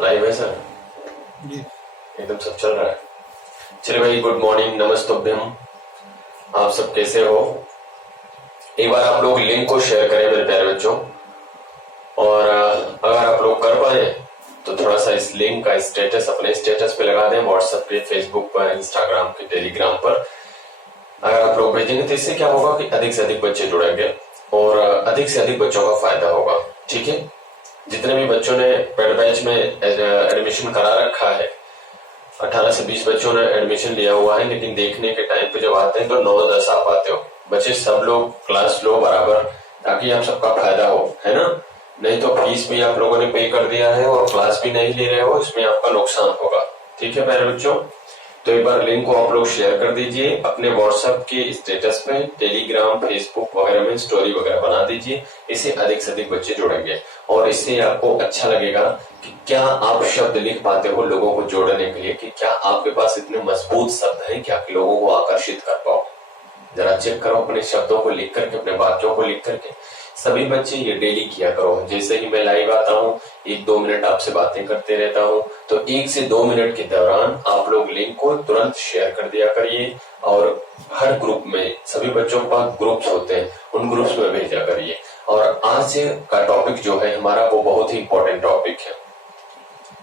Live है sir जी। एकदम सब चल रहा है। चलिए भाई, गुड मॉर्निंग, नमस्तुभ्यम। आप सब कैसे हो? एक बार आप लोग लिंक को शेयर करें मेरे प्यारे बच्चों, और अगर आप लोग कर पाए तो थोड़ा सा इस लिंक का स्टेटस अपने स्टेटस पे लगा दें, व्हाट्सएप पे, फेसबुक पर, इंस्टाग्राम पे, टेलीग्राम पर। अगर आप लोग भेजेंगे तो इससे क्या होगा कि अधिक से अधिक बच्चे जुड़ेंगे और अधिक से अधिक बच्चों का फायदा होगा। ठीक है, जितने भी बच्चों ने पेड बैच में एडमिशन करा रखा है, 18 से 20 बच्चों ने एडमिशन लिया हुआ है, लेकिन देखने के टाइम पे जब आते हैं तो 9-10 आ पाते हो बच्चे। सब लोग क्लास लो बराबर, ताकि आप सबका फायदा हो, है ना। नहीं तो फीस भी आप लोगों ने पे कर दिया है और क्लास भी नहीं ले रहे हो, इसमें आपका नुकसान होगा। ठीक है प्यारे बच्चों, तो एक बार लिंक को आप लोग शेयर कर दीजिए अपने व्हाट्सएप के स्टेटस पे, टेलीग्राम, फेसबुक वगैरह में स्टोरी वगैरह बना दीजिए। इससे अधिक से अधिक बच्चे जुड़ेंगे और इससे आपको अच्छा लगेगा कि क्या आप शब्द लिख पाते हो लोगों को जोड़ने के लिए, कि क्या आपके पास इतने मजबूत शब्द हैं क्या कि लोगों को आकर्षित कर पाओ। जरा चेक करो अपने शब्दों को लिख करके, अपने वाक्यों को लिख करके। सभी बच्चे ये डेली किया करो। जैसे ही मैं लाइव आता हूँ 1-2 मिनट आपसे बातें करते रहता हूँ, तो 1 से 2 मिनट के दौरान आप लोग लिंक को तुरंत शेयर कर दिया करिए और हर ग्रुप में, सभी बच्चों के पास ग्रुप्स होते हैं, उन ग्रुप्स में भेजा करिए। और आज का टॉपिक जो है हमारा वो बहुत ही इंपॉर्टेंट टॉपिक है।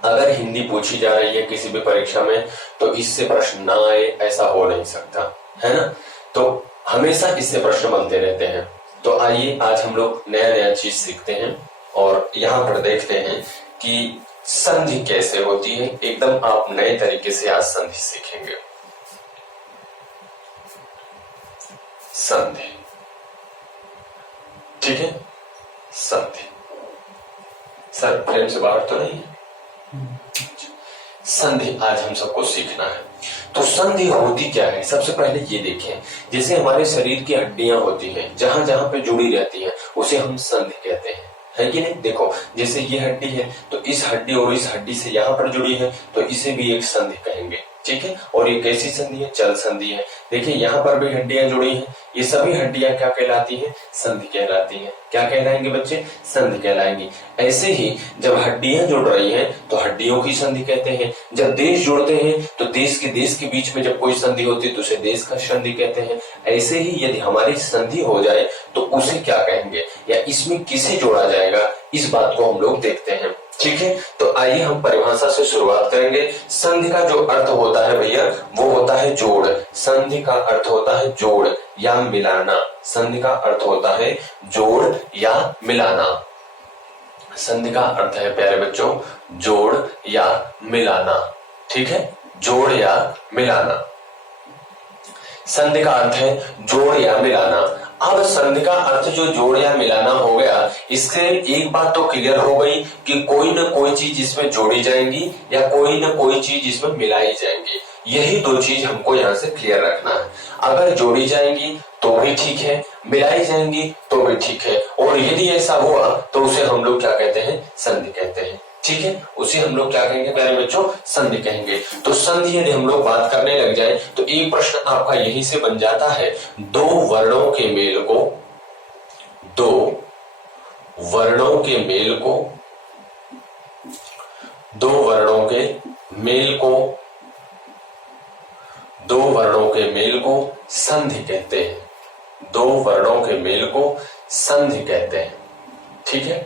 अगर हिंदी पूछी जा रही है किसी भी परीक्षा में तो इससे प्रश्न ना आए ऐसा हो नहीं सकता, है ना। तो हमेशा इससे प्रश्न बनते रहते हैं। तो आइए आज हम लोग नया नया चीज सीखते हैं और यहाँ पर देखते हैं कि संधि कैसे होती है। एकदम आप नए तरीके से आज संधि सीखेंगे। संधि, ठीक है। संधि सर फ्रेम से बाहर तो नहीं है। संधि आज हम सबको सीखना है। तो संधि होती क्या है, सबसे पहले ये देखें। जैसे हमारे शरीर की हड्डियां होती हैं, जहां जहां पे जुड़ी रहती हैं उसे हम संधि कहते हैं, है कि नहीं। देखो जैसे ये हड्डी है तो इस हड्डी और इस हड्डी से यहाँ पर जुड़ी है तो इसे भी एक संधि कहेंगे, ठीक है। और ये कैसी संधि है? चल संधि है। देखिए यहाँ पर भी हड्डियां जुड़ी हैं, ये सभी हड्डियां क्या कहलाती हैं? संधि कहलाती हैं। क्या कहलाएंगे बच्चे? संधि कहलाएंगी। ऐसे ही जब हड्डियां जुड़ रही हैं तो हड्डियों की संधि कहते हैं। जब देश जुड़ते हैं तो देश के बीच में जब कोई संधि होती है तो उसे देश का संधि कहते हैं। ऐसे ही यदि हमारी संधि हो जाए तो उसे क्या कहेंगे, या इसमें किसे जोड़ा जाएगा, इस बात को हम लोग देखते हैं, ठीक है। तो आइए हम परिभाषा से शुरुआत करेंगे। संधि का जो अर्थ होता है भैया वो होता है जोड़। संधि का अर्थ होता है जोड़ या मिलाना। संधि का अर्थ होता है जोड़ या मिलाना। संधि का अर्थ है प्यारे बच्चों जोड़ या मिलाना, ठीक है। जोड़ या मिलाना, संधि का अर्थ है जोड़ या मिलाना। अब संधि का अर्थ जो जोड़ या मिलाना हो गया, इससे एक बात तो क्लियर हो गई कि कोई ना कोई चीज इसमें जोड़ी जाएंगी या कोई ना कोई चीज इसमें मिलाई जाएंगी। यही दो चीज हमको यहाँ से क्लियर रखना है। अगर जोड़ी जाएंगी तो भी ठीक है, मिलाई जाएंगी तो भी ठीक है, और यदि ऐसा हुआ तो उसे हम लोग क्या कहते हैं? संधि कहते हैं, ठीक है। उसे हम लोग क्या कहेंगे प्यारे बच्चों? संधि कहेंगे। तो संधि यदि हम लोग बात करने लग जाए तो एक प्रश्न आपका यहीं से बन जाता है, दो वर्णों के मेल को, दो वर्णों के मेल को, दो वर्णों के मेल को, दो वर्णों के मेल को संधि कहते हैं। दो वर्णों के मेल को संधि कहते हैं, ठीक है।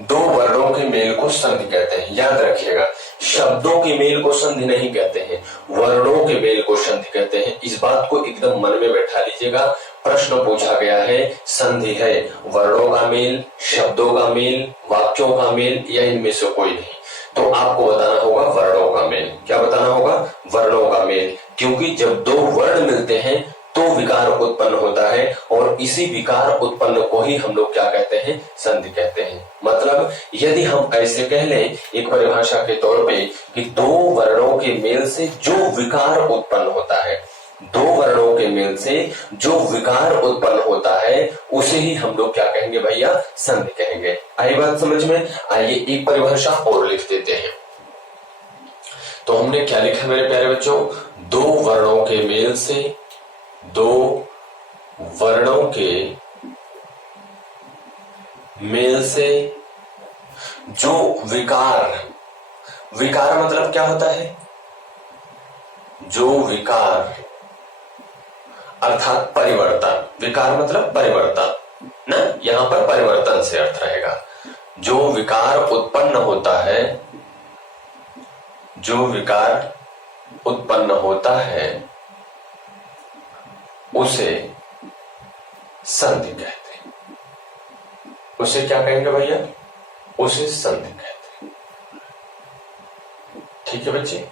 दो वर्णों के मेल को संधि कहते हैं। याद रखिएगा, शब्दों के मेल को संधि नहीं कहते हैं, वर्णों के मेल को संधि कहते हैं। इस बात को एकदम मन में बैठा लीजिएगा। प्रश्न पूछा गया है, संधि है वर्णों का मेल, शब्दों का मेल, वाक्यों का मेल, या इनमें से कोई नहीं। तो आपको बताना होगा वर्णों का मेल। क्या बताना होगा? वर्णों का मेल। क्योंकि जब दो वर्ण मिलते हैं तो विकार उत्पन्न होता है, और इसी विकार उत्पन्न को ही हम लोग क्या कहते हैं? संधि कहते हैं। मतलब यदि हम ऐसे कह लें एक परिभाषा के तौर पे कि दो वर्णों के मेल से जो विकार उत्पन्न होता है, दो वर्णों के मेल से जो विकार उत्पन्न होता है उसे ही हम लोग क्या कहेंगे भैया? संधि कहेंगे। आई बात समझ में? आइए एक परिभाषा और लिख देते हैं। तो हमने क्या लिखा मेरे प्यारे बच्चों? दो वर्णों के मेल से, दो वर्णों के मेल से जो विकार, विकार मतलब क्या होता है? जो विकार अर्थात परिवर्तन, विकार मतलब परिवर्तन ना, यहां पर परिवर्तन से अर्थ रहेगा। जो विकार उत्पन्न होता है, जो विकार उत्पन्न होता है उसे संधि कहते हैं। उसे क्या कहेंगे भैया? उसे संधि कहते हैं। ठीक है बच्चे,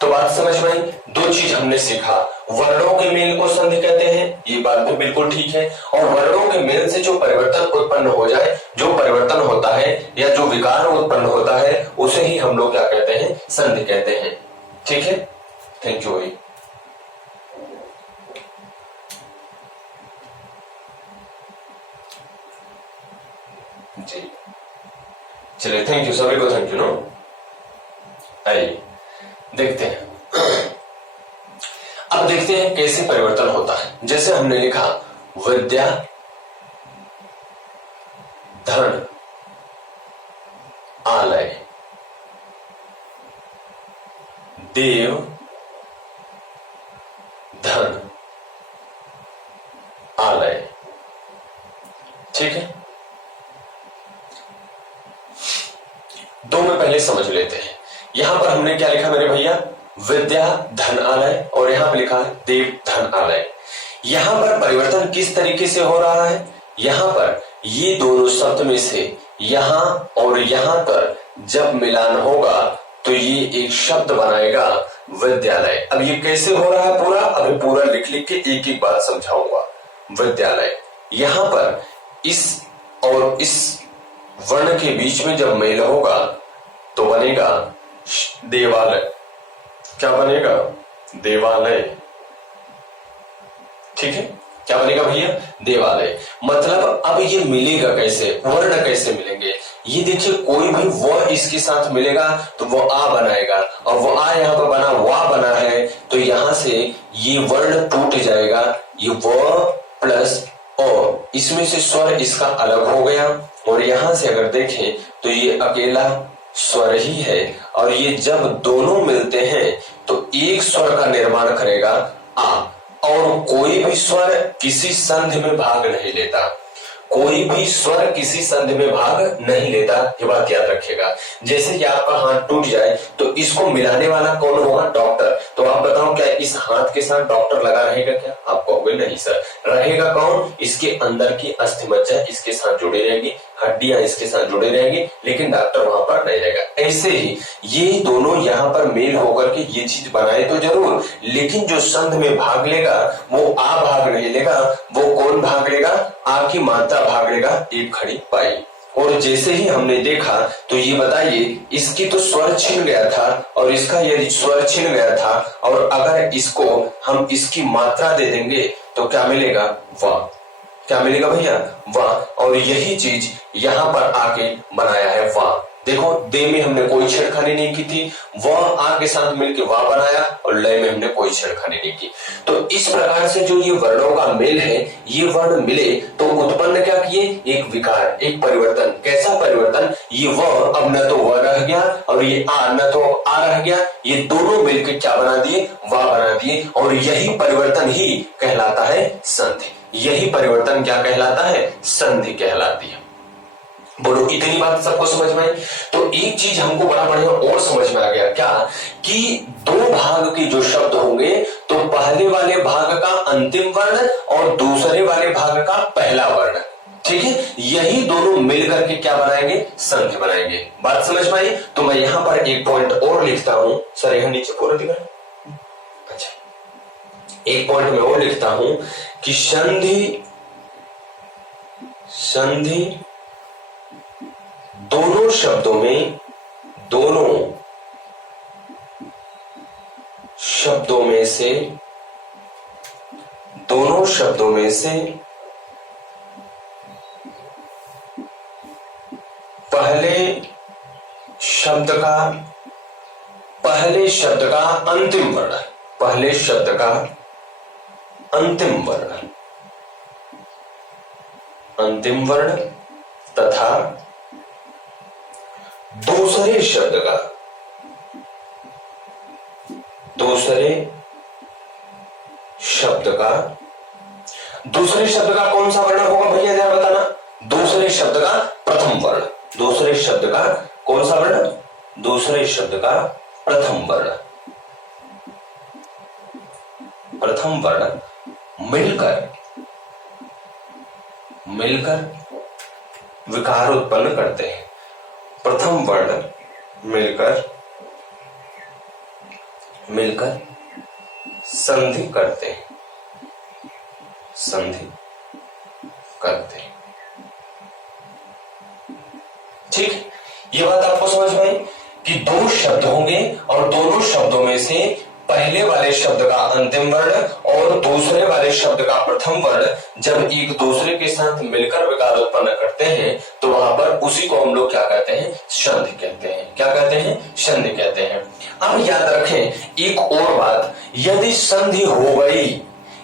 तो बात समझ में आई। दो चीज हमने सीखा, वर्णों के मेल को संधि कहते हैं, ये बात तो बिल्कुल ठीक है, और वर्णों के मेल से जो परिवर्तन उत्पन्न हो जाए, जो परिवर्तन होता है या जो विकार उत्पन्न होता है उसे ही हम लोग क्या कहते हैं? संधि कहते हैं। ठीक है, थैंक यू भाई। जी चलिए, थैंक यू सभी को, थैंक यू। नो आइए देखते हैं, अब देखते हैं कैसे परिवर्तन होता है। जैसे हमने लिखा विद्या धन आलय, देव धन आलय। ठीक है, दो में पहले समझ लेते हैं। यहां पर हमने क्या लिखा मेरे भैया? विद्या धन आलय, और यहां पर लिखा है देव धन आलय। यहां पर परिवर्तन किस तरीके से हो रहा है? यहां पर ये दोनों शब्द में से यहां और यहां पर जब मिलान होगा तो ये एक शब्द बनाएगा विद्यालय। अब ये कैसे हो रहा है पूरा? अभी पूरा लिख लिख के एक एक बात समझाऊंगा। विद्यालय, यहां पर इस और इस वर्ण के बीच में जब मेल होगा तो बनेगा देवालय। क्या बनेगा? देवालय। ठीक है, क्या बनेगा भैया? देवालय। मतलब अब ये मिलेगा कैसे? वर्ण कैसे मिलेंगे? ये देखिए, कोई भी व इसके साथ मिलेगा तो वो आ बनाएगा, और वो आ यहाँ पर बना वा बना है, तो यहां से ये वर्ण टूट जाएगा। ये व प्लस ओ, इसमें से स्वर इसका अलग हो गया, और यहां से अगर देखें तो ये अकेला स्वर ही है, और ये जब दोनों मिलते हैं तो एक स्वर का निर्माण करेगा आ, और कोई भी स्वर किसी संधि में भाग नहीं लेता। कोई भी स्वर किसी संधि में भाग नहीं लेता, ये बात याद रखिएगा। जैसे कि आपका हाथ टूट जाए तो इसको मिलाने वाला कौन होगा? डॉक्टर। तो आप बताओ, क्या इस हाथ के साथ डॉक्टर लगा रहेगा क्या? आप कहोगे नहीं सर। रहेगा कौन? इसके अंदर की अस्थि मज्जा इसके साथ जुड़ी रहेगी, हड्डियां इसके साथ जुड़ी रहेंगी, लेकिन डॉक्टर वहां पर नहीं रहेगा। ऐसे ही ये दोनों यहाँ पर मेल होकर के ये चीज बनाए तो जरूर, लेकिन जो संध में भाग लेगा वो आ भाग नहीं लेगा। वो कौन भाग लेगा? आ की मात्रा भाग लेगा, एक खड़ी पाई। और जैसे ही हमने देखा तो ये बताइए, इसकी तो स्वर छिन गया था और इसका यदि स्वर छिन गया था, और अगर इसको हम इसकी मात्रा दे देंगे तो क्या मिलेगा? वाह। क्या मिलेगा भैया? वाह। और यही चीज यहां पर आके बनाया है वाह। देखो, दे में हमने कोई छेड़खानी नहीं की थी, वह आ के साथ मिलकर वाह बनाया, और लय में हमने कोई छेड़खानी नहीं की। तो इस प्रकार से जो ये वर्णों का मेल है, ये वर्ण मिले तो उत्पन्न क्या किए? एक विकार, एक परिवर्तन। कैसा परिवर्तन? ये वह अब न तो वह रह गया, और ये आ न तो आ रह गया। ये दोनों मिलकर क्या बना दिए? वाह बना दिए। और यही परिवर्तन ही कहलाता है संधि। यही परिवर्तन क्या कहलाता है? संधि कहलाती है। बोलो, इतनी बात सबको समझ में आई? तो एक चीज हमको बड़ा बढ़िया और समझ में आ गया, क्या कि दो भाग के जो शब्द होंगे तो पहले वाले भाग का अंतिम वर्ण और दूसरे वाले भाग का पहला वर्ण, ठीक है, यही दोनों मिलकर के क्या बनाएंगे? संधि बनाएंगे। बात समझ में आई? तो मैं यहां पर एक पॉइंट और लिखता हूं। सर यहां नीचे पूरा दिख रहा है? अच्छा, एक पॉइंट में और लिखता हूं कि संधि दोनों शब्दों में, दोनों शब्दों में से पहले शब्द का अंतिम वर्ण, पहले शब्द का अंतिम वर्ण तथा दूसरे शब्द का, दूसरे शब्द का, दूसरे शब्द का कौन सा वर्ण होगा भैया जरा बताना। दूसरे शब्द का प्रथम वर्ण, दूसरे शब्द का कौन सा वर्ण, दूसरे शब्द का प्रथम वर्ण, प्रथम वर्ण मिलकर, मिलकर विकार उत्पन्न करते हैं। प्रथम वर्ण मिलकर, मिलकर संधि करते हैं, संधि करते हैं। ठीक, ये बात आपको समझ में आई कि दो शब्द होंगे और दोनों शब्दों में से पहले वाले शब्द का अंतिम वर्ण और दूसरे वाले शब्द का प्रथम वर्ण जब एक दूसरे के साथ मिलकर विकार उत्पन्न करते हैं तो वहां पर उसी को हम लोग क्या कहते हैं, संधि कहते हैं। क्या कहते हैं, संधि कहते हैं। अब याद रखें एक और बात, यदि संधि हो गई,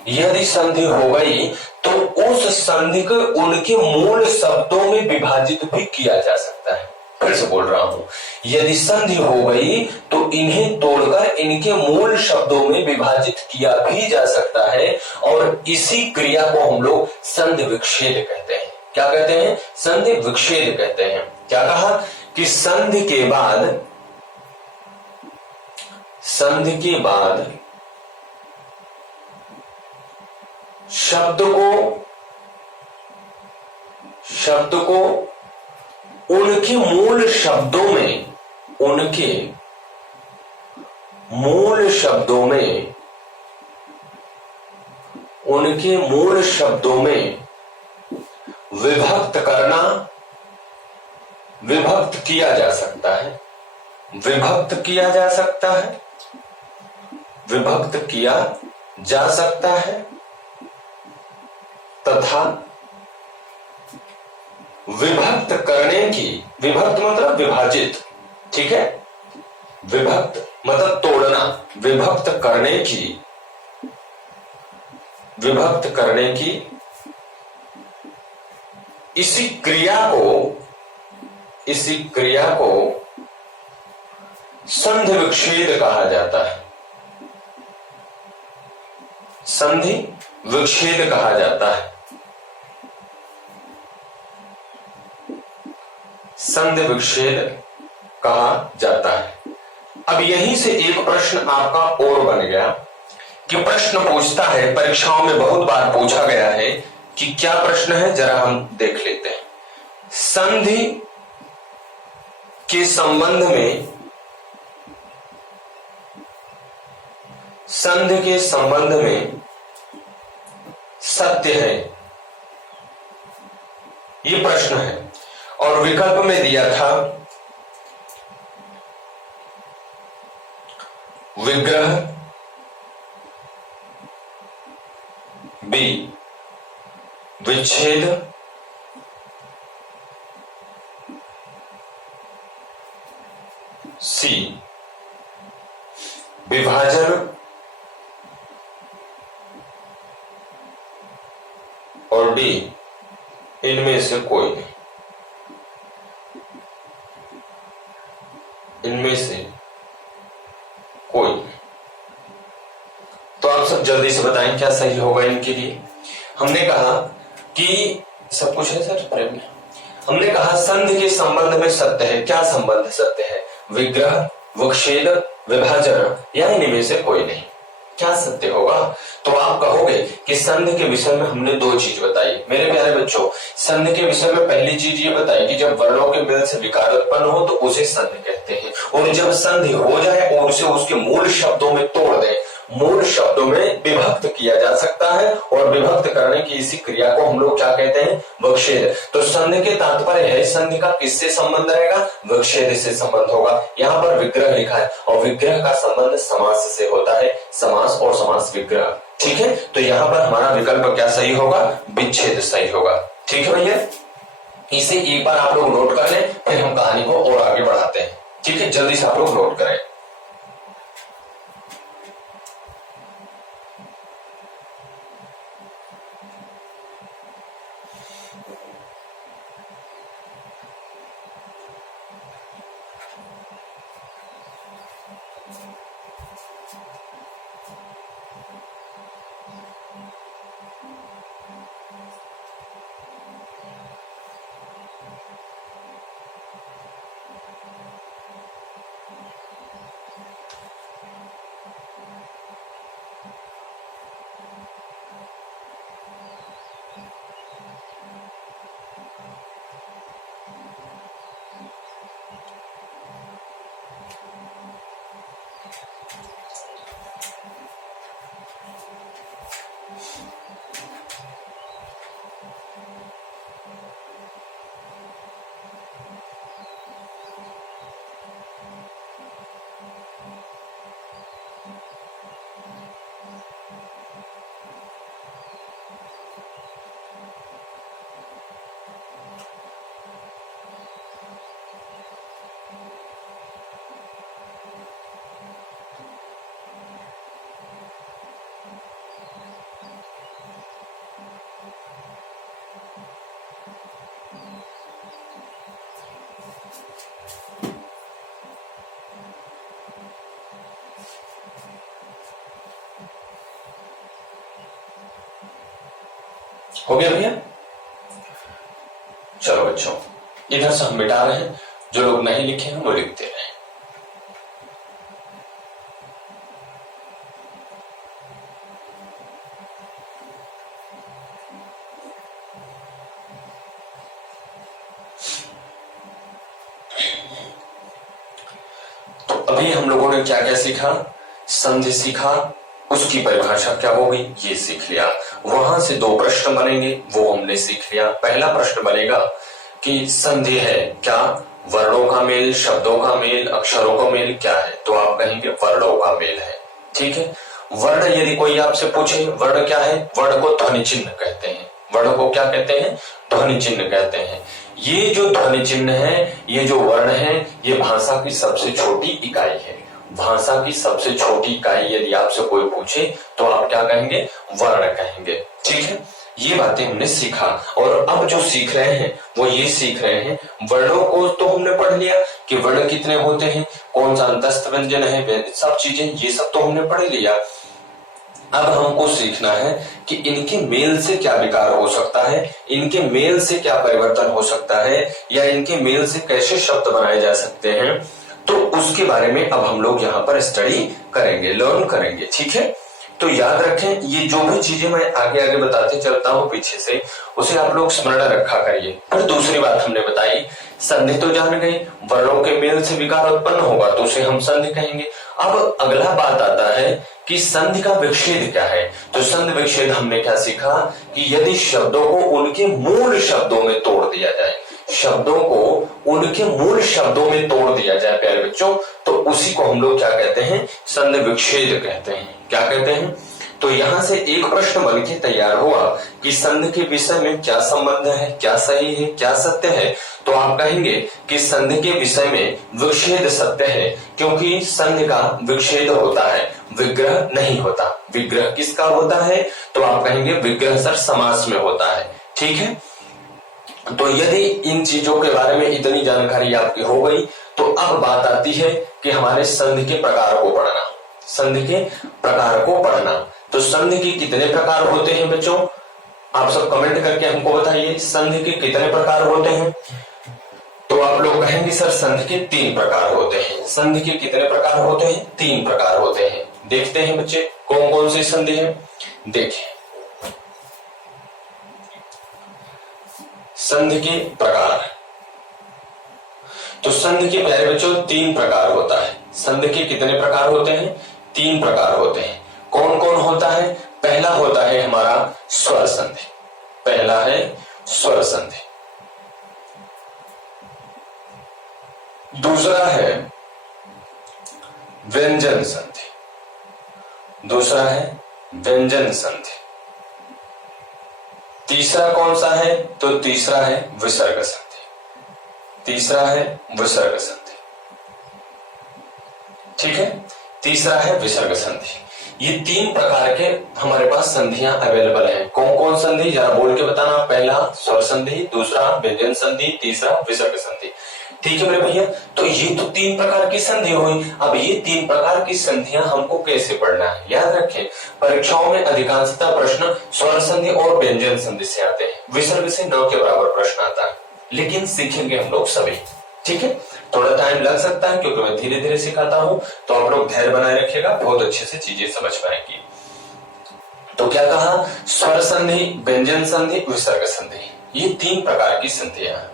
यदि संधि हो गई तो उस संधि को उनके मूल शब्दों में विभाजित भी किया जा सकता है। फिर से बोल रहा हूं, यदि संधि हो गई तो इन्हें तोड़कर इनके मूल शब्दों में विभाजित किया भी जा सकता है और इसी क्रिया को हम लोग संधि विच्छेद कहते हैं। क्या कहते हैं, संधि विच्छेद कहते हैं। क्या कहा कि संधि के बाद, संधि के बाद शब्द को उनके मूल शब्दों में, उनके मूल शब्दों में, उनके मूल शब्दों में विभक्त करना, विभक्त किया जा सकता है, विभक्त किया जा सकता है, विभक्त किया जा सकता है तथा विभक्त करने की, विभक्त मतलब विभाजित, ठीक है, विभक्त मतलब तोड़ना, विभक्त करने की, विभक्त करने की इसी क्रिया को, इसी क्रिया को संधि विच्छेद कहा जाता है, संधि विच्छेद कहा जाता है, संधि विच्छेद कहा जाता है। अब यहीं से एक प्रश्न आपका और बन गया कि प्रश्न पूछता है, परीक्षाओं में बहुत बार पूछा गया है कि क्या प्रश्न है, जरा हम देख लेते हैं। संधि के संबंध में, संधि के संबंध में सत्य है, ये प्रश्न है और विकल्प में दिया था विग्रह, बी विच्छेद, सी विभाजन और डी इनमें से कोई नहीं, इनमें से कोई नहीं। तो आप सब जल्दी से बताएं क्या सही होगा इनके लिए। हमने कहा कि सब कुछ है सर प्रेम में, हमने कहा संधि के संबंध में सत्य है। क्या संबंध सत्य है, विग्रह, विच्छेद, विभाजन या इनमें से कोई नहीं। क्या सत्य होगा, तो आप कहोगे कि संधि के विषय में हमने दो चीज बताई। मेरे प्यारे बच्चों, संधि के विषय में पहली चीज ये बताई कि जब वर्णों के मेल से विकार उत्पन्न हो तो उसे संधि कहते हैं, और जब संधि हो जाए और उसे उसके मूल शब्दों में तोड़ दे, मूल शब्दों में विभक्त किया जा सकता है और विभक्त करने की इसी क्रिया को हम लोग क्या कहते हैं, विच्छेद। तो संधि के तात्पर्य है संधि का किससे संबंध रहेगा, विच्छेद से संबंध होगा। यहाँ पर विग्रह लिखा है और विग्रह का संबंध समास से होता है, समास और समास विग्रह, ठीक है। तो यहाँ पर हमारा विकल्प क्या सही होगा, विच्छेद सही होगा, ठीक है भैया। इसे एक बार आप लोग नोट कर लें, फिर हम कहानी को और आगे बढ़ाते हैं, ठीक है। जल्दी से आप लोग नोट करें। हो गया भैया? चलो बच्चों, इधर से हम मिटा रहे हैं, जो लोग नहीं लिखे हैं वो लिखते रहे। तो अभी हम लोगों ने क्या क्या सीखा? संधि सीखा, उसकी परिभाषा क्या होगी ये सीख लिया। वहां से दो प्रश्न बनेंगे, वो हमने सीख लिया। पहला प्रश्न बनेगा कि संधि है क्या? वर्णों का मेल, शब्दों का मेल, अक्षरों का मेल क्या है? तो आप कहेंगे वर्णों का मेल है। ठीक है। वर्ण यदि कोई आपसे पूछे वर्ण क्या है, वर्ण को ध्वनि चिन्ह कहते हैं। वर्ण को क्या कहते हैं? ध्वनि चिन्ह कहते हैं। ये जो ध्वनि चिन्ह है, ये जो वर्ण है, ये भाषा की सबसे छोटी इकाई है। भाषा की सबसे छोटी इकाई यदि आपसे कोई पूछे तो आप क्या कहेंगे? वर्ण कहेंगे। ठीक है। ये बातें हमने सीखा, और अब जो सीख रहे हैं वो ये सीख रहे हैं, वर्णों को तो हमने पढ़ लिया कि वर्ण कितने होते हैं, कौन सा अंतस्थ व्यंजन है, सब चीजें ये सब तो हमने पढ़ लिया। अब हमको सीखना है कि इनके मेल से क्या विकार हो सकता है, इनके मेल से क्या परिवर्तन हो सकता है, या इनके मेल से कैसे शब्द बनाए जा सकते हैं। तो उसके बारे में अब हम लोग यहाँ पर स्टडी करेंगे, लर्न करेंगे। ठीक है। तो याद रखें, ये जो भी चीजें मैं आगे आगे बताते चलता हूँ पीछे से, उसे आप लोग स्मरण रखा करिए। फिर दूसरी बात हमने बताई, संधि तो जान गए, वर्णों के मेल से विकार उत्पन्न होगा तो उसे हम संधि कहेंगे। अब अगला बात आता है कि संधि का विच्छेद क्या है। तो संधि विच्छेद हमने क्या सीखा कि यदि शब्दों को उनके मूल शब्दों में तोड़ दिया जाए, शब्दों को उनके मूल शब्दों में तोड़ दिया जाए प्यारे बच्चों, तो उसी को हम लोग क्या कहते हैं? संधि विच्छेद कहते हैं। क्या कहते हैं? तो यहां से एक प्रश्न बन के तैयार हुआ कि संधि के विषय में क्या संबंध है, क्या सही है, क्या सत्य है। तो आप कहेंगे कि संधि के विषय में विच्छेद सत्य है, क्योंकि संधि का विच्छेद होता है, विग्रह नहीं होता। विग्रह किसका होता है? तो आप कहेंगे विग्रह सर समास में होता है। ठीक है। तो यदि इन चीजों के बारे में इतनी जानकारी आपकी हो गई, तो अब बात आती है कि हमारे संधि के प्रकार को पढ़ना। संधि के प्रकार को पढ़ना। तो संधि के कितने प्रकार होते हैं बच्चों? आप सब कमेंट करके हमको बताइए, संधि के कितने प्रकार होते हैं? तो आप लोग कहेंगे सर संधि के 3 प्रकार होते हैं। संधि के कितने प्रकार होते हैं? 3 प्रकार होते हैं। देखते हैं बच्चे कौन कौन सी संधि है। देखिए, संधि के प्रकार। तो संधि के प्यारे बच्चों 3 प्रकार होता है। संधि के कितने प्रकार होते हैं? 3 प्रकार होते हैं। कौन कौन होता है? पहला होता है हमारा स्वर संधि। पहला है स्वर संधि। दूसरा है व्यंजन संधि। दूसरा है व्यंजन संधि। तीसरा कौन सा है? तो तीसरा है विसर्ग संधि। तीसरा है विसर्ग संधि। ठीक है। तीसरा है विसर्ग संधि। ये 3 प्रकार के हमारे पास संधियां अवेलेबल हैं। कौन कौन संधि जरा बोल के बताना। पहला स्वर संधि, दूसरा व्यंजन संधि, तीसरा विसर्ग संधि। ठीक है मेरे भैया। तो ये तो 3 प्रकार की संधि हुई। अब ये 3 प्रकार की संधियां हमको कैसे पढ़ना है, याद रखें परीक्षाओं में अधिकांशतः प्रश्न स्वर संधि और व्यंजन संधि से आते हैं। विसर्ग से 9 के बराबर प्रश्न आता है, लेकिन सीखेंगे हम लोग सभी। ठीक है, थोड़ा टाइम लग सकता है क्योंकि मैं धीरे धीरे सिखाता हूं, तो आप लोग धैर्य बनाए रखिएगा, बहुत अच्छे से चीजें समझ पाएंगे। तो क्या कहा, स्वर संधि, व्यंजन संधि, विसर्ग संधि, ये 3 प्रकार की संधियां हैं।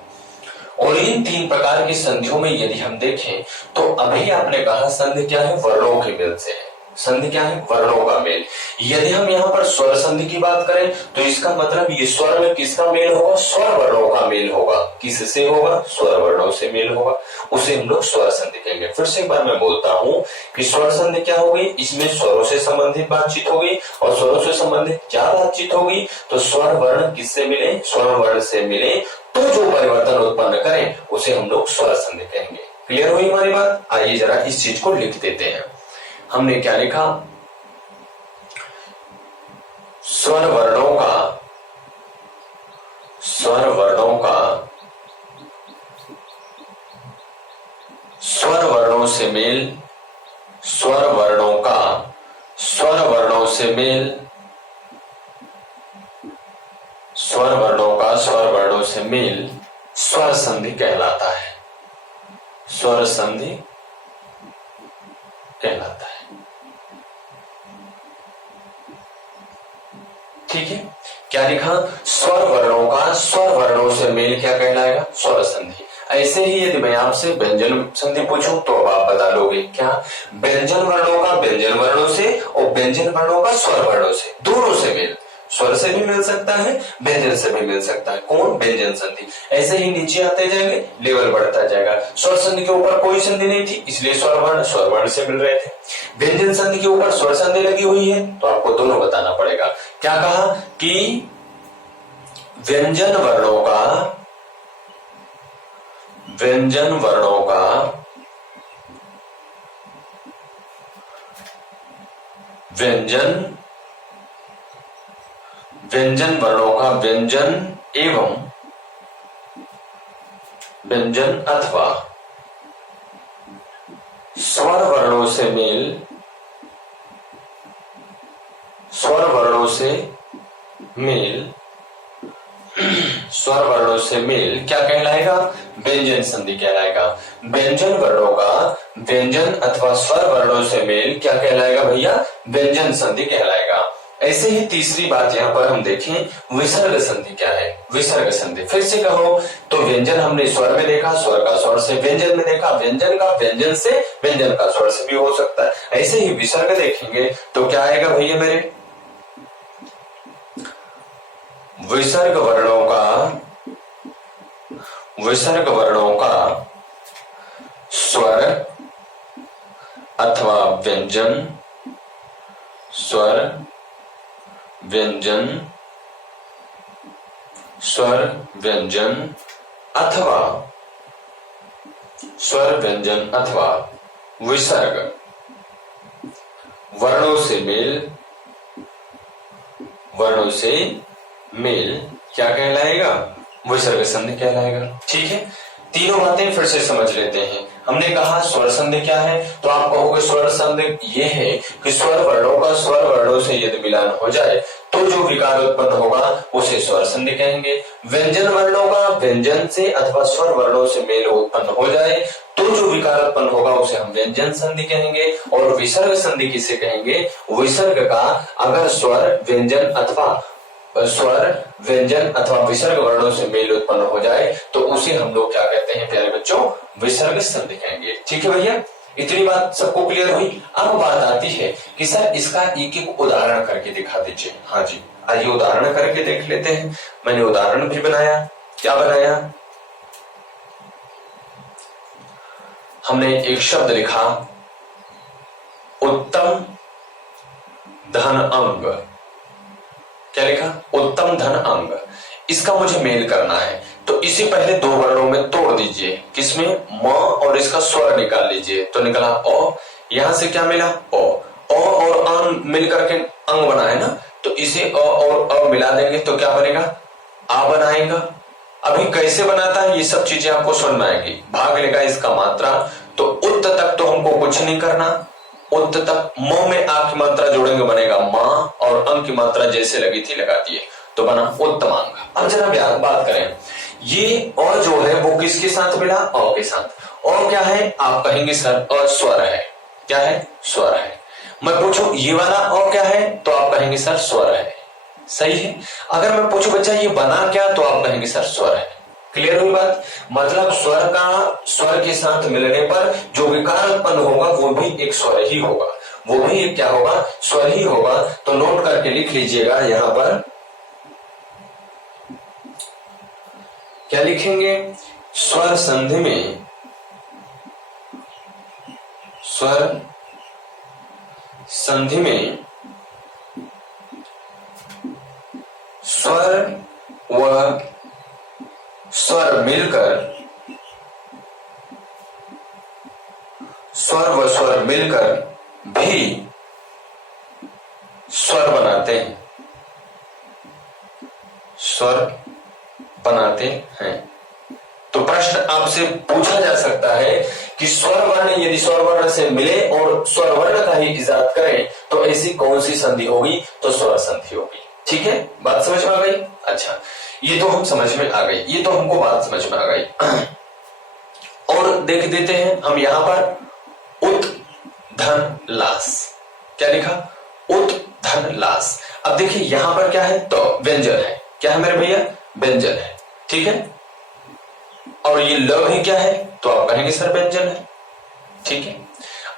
और इन 3 प्रकार की संधियों में यदि हम देखें तो अभी आपने कहा संधि क्या है, वर्णों के मेल से है। संधि क्या है, वर्णों का मेल। यदि हम यहाँ पर स्वर संधि की बात करें तो इसका मतलब ये स्वर में किसका मेल होगा, स्वर वर्णों का मेल होगा। किससे होगा, स्वर वर्णों से मेल होगा, उसे हम लोग स्वर संधि कहेंगे। फिर से एक बार मैं बोलता हूं कि स्वर संधि क्या होगी, इसमें स्वरों से संबंधित बातचीत होगी। और स्वरों से संबंधित क्या बातचीत होगी, तो स्वर वर्ण किससे मिले, स्वर वर्ण से मिले तो जो परिवर्तन उत्पन्न करें उसे हम लोग स्वर संधि कहेंगे। क्लियर हुई हमारी बात। आइए जरा इस चीज को लिख देते हैं। हमने क्या लिखा, स्वर वर्णों का, स्वर वर्णों का स्वर वर्णों से मेल, स्वर वर्णों का स्वर वर्णों से मेल, स्वर वर्णों का स्वर वर्णों से मेल स्वर संधि कहलाता है। स्वर संधि कहलाता है। ठीक है, क्या लिखा, स्वर वर्णों का स्वर वर्णों से मेल क्या कहलाएगा, स्वर संधि। ऐसे ही यदि मैं आपसे व्यंजन संधि पूछूं तो अब आप बता लोगे क्या, व्यंजन वर्णों का व्यंजन वर्णों से और व्यंजन वर्णों का स्वर वर्णों से, दोनों से मेल। स्वर से भी मिल सकता है, व्यंजन से भी मिल सकता है। कौन, व्यंजन संधि। ऐसे ही नीचे आते जाएंगे, लेवल बढ़ता जाएगा। स्वर संधि के ऊपर कोई संधि नहीं थी, इसलिए स्वर वर्ण से मिल रहे थे। व्यंजन संधि के ऊपर स्वर संधि लगी हुई है, तो आपको दोनों बताना पड़ेगा। क्या कहा कि व्यंजन वर्णों का, व्यंजन वर्णों का व्यंजन व्यंजन वर्णों का व्यंजन एवं व्यंजन अथवा स्वर वर्णों से मेल, स्वर वर्णों से मेल, स्वर वर्णों से मेल क्या कहलाएगा, व्यंजन संधि कहलाएगा। व्यंजन वर्णों का व्यंजन अथवा स्वर वर्णों से मेल क्या कहलाएगा भैया, व्यंजन संधि कहलाएगा। ऐसे ही तीसरी बात यहाँ पर हम देखें, विसर्ग संधि क्या है, विसर्ग संधि। फिर से कहो तो व्यंजन हमने स्वर में देखा, स्वर का स्वर से, व्यंजन में देखा व्यंजन का व्यंजन से, व्यंजन का स्वर से भी हो सकता है। ऐसे ही विसर्ग देखेंगे तो क्या आएगा भैया मेरे, विसर्ग वर्णों का, विसर्ग वर्णों का स्वर अथवा व्यंजन, स्वर व्यंजन, स्वर व्यंजन अथवा स्वर व्यंजन अथवा विसर्ग वर्णों से मेल, वर्णों से मेल क्या कहलाएगा, विसर्ग संधि कहलाएगा। ठीक है, तीनों बातें फिर से समझ लेते हैं। हमने कहा स्वर संधि क्या है, तो आप कहोगे स्वर संधि ये है कि स्वर वर्णों का स्वर वर्णों से यदि मिलान हो जाए तो जो विकार उत्पन्न होगा उसे स्वर संधि कहेंगे। व्यंजन वर्णों का व्यंजन से अथवा स्वर वर्णों से मेल उत्पन्न हो जाए तो जो विकार उत्पन्न होगा उसे हम व्यंजन संधि कहेंगे। और विसर्ग संधि किसे कहेंगे, विसर्ग का अगर स्वर व्यंजन अथवा स्वर व्यंजन अथवा विसर्ग वर्णों से मेल उत्पन्न हो जाए तो उसे हम लोग क्या कहते हैं प्यारे बच्चों, विसर्ग संधि कहेंगे। ठीक है भैया, इतनी बात सबको क्लियर हुई। अब बात आती है कि सर इसका एक एक उदाहरण करके दिखा दीजिए। हाँ जी, आइए उदाहरण करके देख लेते हैं। मैंने उदाहरण भी बनाया। क्या बनाया, हमने एक शब्द लिखा उत्तम धन अंग। क्या लिखा, उत्तम धन अंग। इसका मुझे मेल करना है तो इसे पहले दो वर्णों में तोड़ दीजिए। किसमें, म और इसका स्वर निकाल लीजिए। तो निकला ओ, यहां से क्या मिला, ओ और अन मिलकर के अंग बना है ना, तो इसे अ और अ मिला देंगे तो क्या बनेगा, आ बनाएगा। अभी कैसे बनाता है ये सब चीजें आपको समझ में आएगी। भाग लेगा इसका मात्रा, तो उत तक तो हमको कुछ नहीं करना, उत तक म में आ की मात्रा जोड़ेंगे बनेगा मां, और अंक की मात्रा जैसे लगी थी लगा दिए तो बना उत्तमांग। अब जरा बात करें, ये अ जो है वो किसके साथ मिला, अ के साथ। और क्या है, आप कहेंगे सर अस्वर है, क्या है, स्वर है। मैं पूछूं ये वाला अ क्या है, तो आप कहेंगे सर स्वर है, सही है। अगर मैं पूछूं बच्चा ये बना क्या, तो आप कहेंगे सर स्वर है। क्लियर हुई बात, मतलब स्वर का स्वर के साथ मिलने पर जो विकार उत्पन्न होगा वो भी एक स्वर ही होगा, वो भी एक क्या होगा, स्वर ही होगा। तो नोट करके लिख लीजिएगा, यहां पर क्या लिखेंगे, स्वर संधि में, स्वर संधि में स्वर व स्वर मिलकर, स्वर व स्वर मिलकर भी स्वर बनाते हैं, स्वर बनाते हैं। तो प्रश्न आपसे पूछा जा सकता है कि स्वर वर्ण यदि स्वर वर्ण से मिले और स्वर वर्ण का ही इजाद करें तो ऐसी कौन सी संधि होगी, तो स्वर संधि होगी। ठीक है, बात समझ में आ गई। अच्छा, ये तो हम समझ में आ गई, ये तो हमको बात समझ में आ गई। और देख देते हैं हम यहां पर उत धन लास, क्या लिखा, उत धन लास। अब देखिए यहां पर क्या है, तो व्यंजन है, क्या है मेरे भैया, व्यंजन है, ठीक है। और ये ल भी क्या है, तो आप कहेंगे सर व्यंजन है, ठीक है।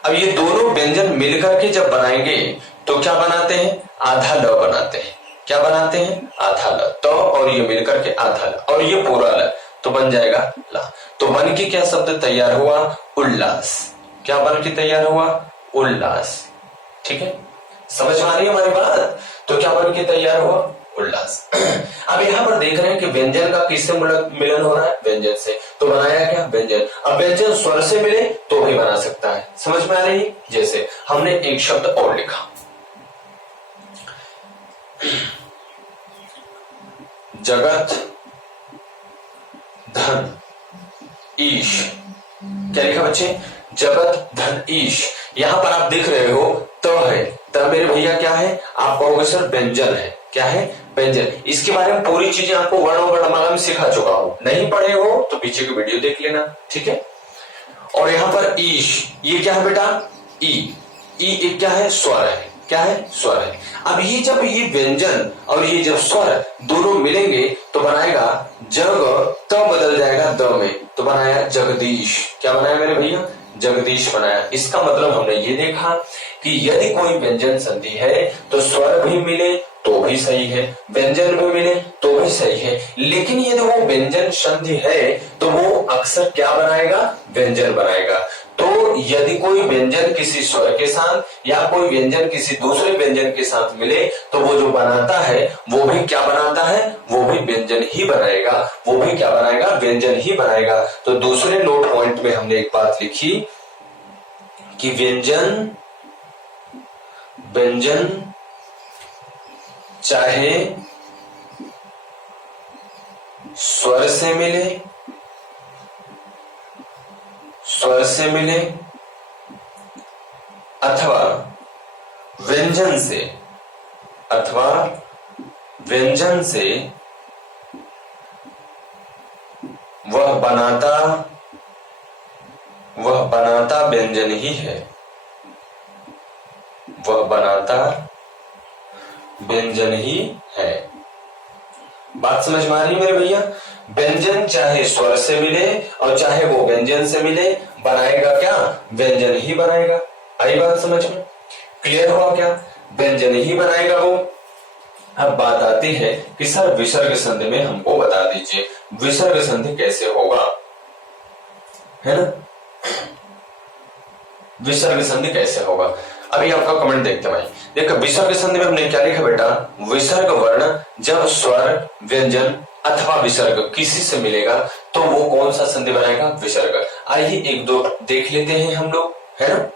अब ये दोनों व्यंजन मिलकर के जब बनाएंगे तो क्या बनाते हैं, आधा ल बनाते हैं, क्या बनाते हैं, आधा ल। तो और ये मिलकर के आधा ल, और ये पूरा ल, तो बन जाएगा ला। तो बन के क्या शब्द तैयार हुआ, उल्लास। क्या बन के तैयार हुआ, उल्लास, ठीक है। समझ में आ रही है हमारी बात, तो क्या बन के तैयार हुआ, उल्लास। अब यहां पर देख रहे हैं कि व्यंजन का किससे मिलन हो रहा है, व्यंजन से, तो बनाया क्या, व्यंजन। अब व्यंजन स्वर से मिले तो भी बना सकता है, समझ में आ रही है। जैसे हमने एक शब्द और लिखा, जगत धन ईश, क्या लिखा बच्चे, जगत धन ईश। यहां पर आप देख रहे हो त है, त मेरे भैया क्या है, आप कहोगे सर व्यंजन है, क्या है, व्यंजन। इसके बारे में पूरी चीजें आपको वर्णमाला में सिखा चुका हूं, नहीं पढ़े हो तो पीछे की वीडियो देख लेना, ठीक है। और यहां पर ईश, ये क्या है बेटा, ई एक क्या है, स्वर है, क्या है, स्वर है। अब ये जब ये व्यंजन और ये जब स्वर दोनों मिलेंगे तो बनाएगा जग, त बदल जाएगा द में, तो बनाया जगदीश। क्या बनाया मेरे भैया, जगदीश बनाया। इसका मतलब हमने ये देखा कि यदि कोई व्यंजन संधि है तो स्वर भी मिले तो भी सही है, व्यंजन भी मिले तो भी सही है। लेकिन यदि वो व्यंजन संधि है तो वो अक्सर क्या बनाएगा, व्यंजन बनाएगा। तो यदि कोई व्यंजन किसी स्वर के साथ या कोई व्यंजन किसी दूसरे व्यंजन के साथ मिले तो वो जो बनाता है वो भी क्या बनाता है, वो भी व्यंजन ही बनाएगा, वो भी क्या बनाएगा, व्यंजन ही बनाएगा। तो दूसरे नोट पॉइंट में हमने एक बात लिखी कि व्यंजन चाहे स्वर से मिले अथवा व्यंजन से वह बनाता व्यंजन ही है, वह बनाता व्यंजन ही है। बात समझ में आ रही है मेरे भैया। व्यंजन चाहे स्वर से मिले और चाहे वो व्यंजन से मिले, बनाएगा क्या, व्यंजन ही बनाएगा। आई बात समझ में, क्लियर हुआ क्या, व्यंजन ही बनाएगा वो। अब बात आती है कि सर विसर्ग संधि में हमको बता दीजिए, विसर्ग संधि कैसे होगा, है ना, विसर्ग संधि कैसे होगा। अभी आपका कमेंट देखते भाई। देखो विसर्ग संधि में हमने क्या लिखा बेटा, विसर्ग वर्ण जब स्वर व्यंजन अथवा विसर्ग किसी से मिलेगा तो वो कौन सा संधि बनाएगा, विसर्ग। आइए एक दो देख लेते हैं हम लोग, है ना।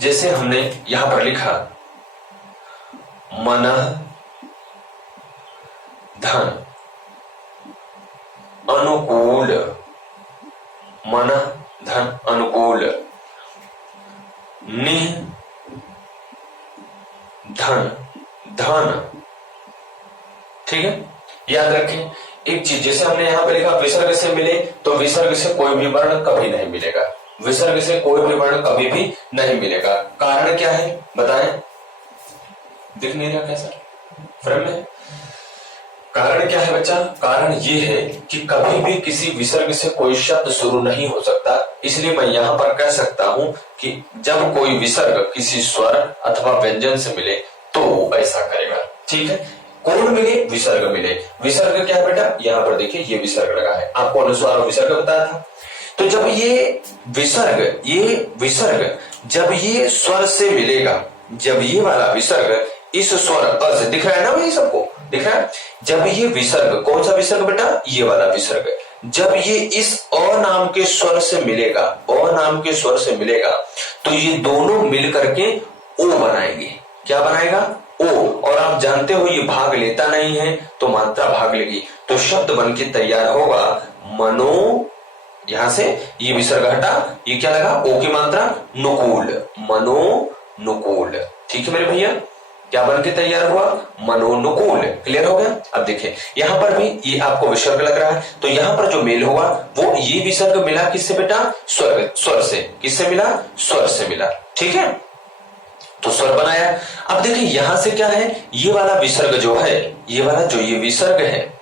जैसे हमने यहां पर लिखा मन धन अनुकूल, मन धन अनुकूल, नि धन धन। ठीक है, याद रखें एक चीज, जैसे हमने यहां पर लिखा विसर्ग से मिले, तो विसर्ग से कोई भी वर्ण कभी नहीं मिलेगा, विसर्ग से कोई भी वर्ण कभी भी नहीं मिलेगा। कारण क्या है बताएं, दिख नहीं रहा कैसा फ्रेम में? कारण क्या है बच्चा? कारण ये है कि कभी भी किसी विसर्ग से कोई शब्द शुरू नहीं हो सकता, इसलिए मैं यहां पर कह सकता हूं कि जब कोई विसर्ग किसी स्वर अथवा व्यंजन से मिले तो वो ऐसा करेगा। ठीक है, कौन मिले? विसर्ग मिले। विसर्ग क्या है बेटा? यहां पर देखिए ये विसर्ग लगा है, आपको अनुस्वार और विसर्ग बताया था। तो जब ये विसर्ग जब ये स्वर से मिलेगा, जब ये वाला विसर्ग इस स्वर अ से, दिख रहा है ना भाई, सबको दिख रहा है? जब ये विसर्ग, कौन सा विसर्ग बेटा? ये वाला विसर्ग, जब ये इस अ नाम के स्वर से मिलेगा, अ नाम के स्वर से मिलेगा, तो ये दोनों मिल करके ओ बनाएंगे। क्या बनाएगा? ओ। और आप जानते हो ये भाग लेता नहीं है, तो मात्रा भाग लेगी, तो शब्द बन के तैयार होगा मनो। यहां से ये विसर्ग हटा, ये क्या लगा? ओ की मात्रा नुकूल, मनो नुकूल। ठीक है मेरे भैया, क्या बन के तैयार हुआ? मनोनुकूल। क्लियर हो गया? अब देखिए यहां पर भी ये आपको विसर्ग लग रहा है, तो यहां पर जो मेल हुआ वो ये विसर्ग मिला किससे बेटा? स्वर से। किससे मिला? स्वर से मिला। ठीक है, तो स्वर बनाया। अब देखिए यहां से क्या है, ये वाला विसर्ग जो है, ये वाला जो ये विसर्ग है,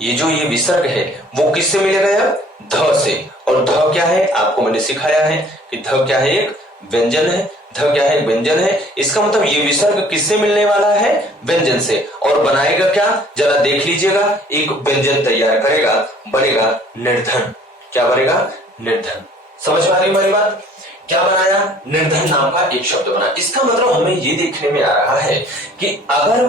ये जो ये विसर्ग है वो किससे मिलेगा? ध से। और ध क्या है? आपको मैंने सिखाया है कि ध क्या है? एक व्यंजन है। ध क्या है? व्यंजन है। इसका मतलब ये विसर्ग किससे मिलने वाला है? व्यंजन से। और बनाएगा क्या? जरा देख लीजिएगा, एक व्यंजन तैयार करेगा, बनेगा निर्धन। क्या बनेगा? निर्धन। समझ में आ रही हमारी बात? क्या बनाया? निर्धन नाम का एक शब्द बना। इसका मतलब हमें ये देखने में आ रहा है कि अगर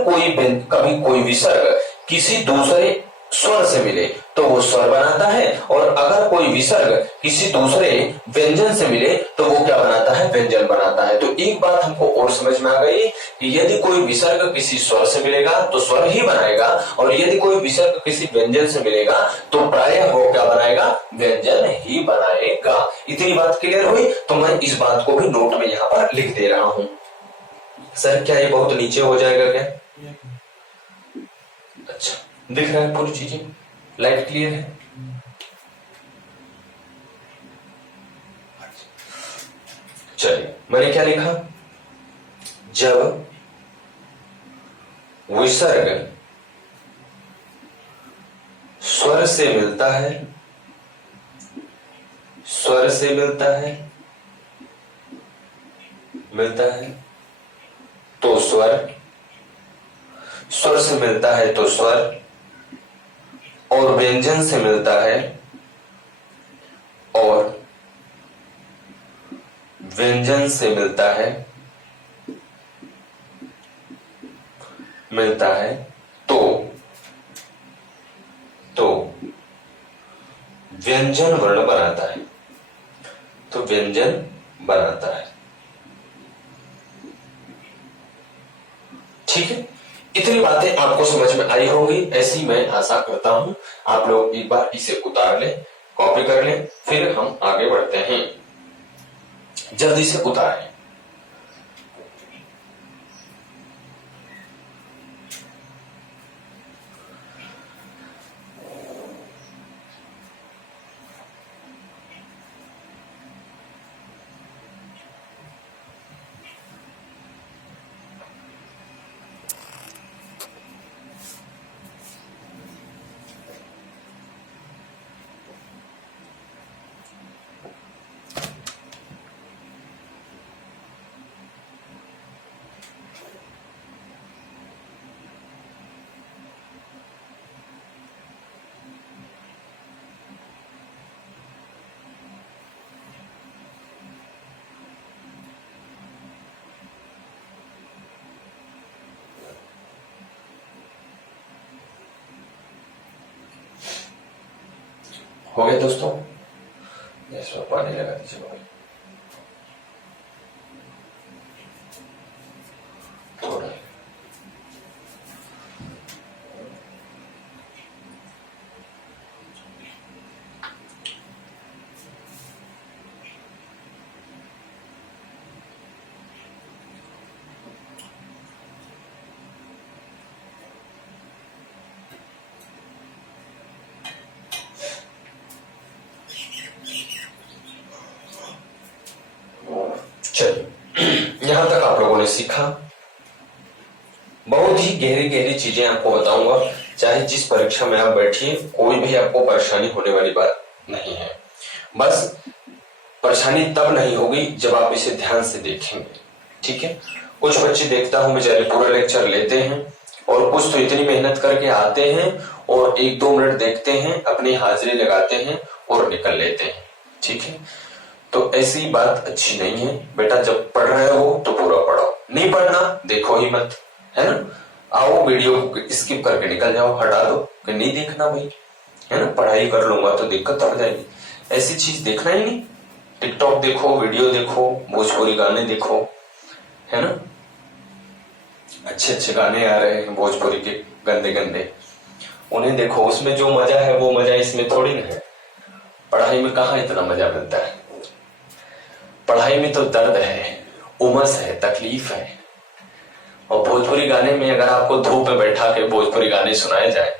कभी कोई विसर्ग किसी दूसरे स्वर से मिले तो वो स्वर बनाता है, और अगर कोई विसर्ग किसी दूसरे व्यंजन से मिले तो वो क्या बनाता है? व्यंजन बनाता है। तो एक बात हमको और समझ में आ गई कि यदि कोई विसर्ग किसी स्वर से मिलेगा तो स्वर ही बनाएगा, और यदि कोई विसर्ग किसी व्यंजन से मिलेगा तो प्रायः वो क्या बनाएगा? व्यंजन ही बनाएगा। इतनी बात क्लियर हुई? तो मैं इस बात को भी नोट में यहां पर लिख दे रहा हूं। सर क्या ये बहुत नीचे हो जाएगा क्या? अच्छा, दिख रहा है पूरी चीजें? लाइट क्लियर है? चलिए, मैंने क्या लिखा? जब विसर्ग स्वर से मिलता है, स्वर से मिलता है तो स्वर, स्वर से मिलता है तो स्वर, और व्यंजन से मिलता है, और व्यंजन से मिलता है तो व्यंजन वर्ण बनाता है, तो व्यंजन बनाता है। ठीक है, इतनी बातें आपको समझ में आई होंगी, ऐसी मैं आशा करता हूं। आप लोग एक बार इसे उतार लें, कॉपी कर लें, फिर हम आगे बढ़ते हैं। जल्दी से उतारें। हो गया दोस्तों? इसमें पानी लगा दीजिए भाई थोड़ा। सीखा। बहुत ही गहरी गहरी चीजें आपको बताऊंगा, चाहे जिस परीक्षा में आप बैठिए, कोई भी आपको परेशानी होने वाली बात नहीं है। बस परेशानी तब नहीं होगी जब आप इसे ध्यान से देखेंगे, ठीक है। कुछ बच्चे देखता हूं बेचारे पूरा लेक्चर लेते हैं और कुछ तो इतनी मेहनत करके आते हैं और 1-2 मिनट देखते हैं, अपनी हाजिरी लगाते हैं और निकल लेते हैं, ठीक है। तो ऐसी बात अच्छी नहीं है बेटा, जब पढ़ रहे हो तो पूरा पढ़ो, नहीं पढ़ना देखो ही मत, है ना। आओ वीडियो स्किप करके निकल जाओ, हटा दो कि नहीं देखना भाई, है ना। पढ़ाई कर लूंगा तो दिक्कत हो जाएगी, ऐसी चीज देखना ही नहीं। टिकटॉक देखो, वीडियो देखो, भोजपुरी गाने देखो, है ना। अच्छे अच्छे गाने आ रहे हैं भोजपुरी के, गंदे गंदे, उन्हें देखो। उसमें जो मजा है वो मजा इसमें थोड़ी ना है। पढ़ाई में कहाँ इतना मजा मिलता है। पढ़ाई में तो दर्द है, उमस है, तकलीफ है। और भोजपुरी गाने में अगर आपको धूप में बैठा के भोजपुरी गाने सुनाए जाए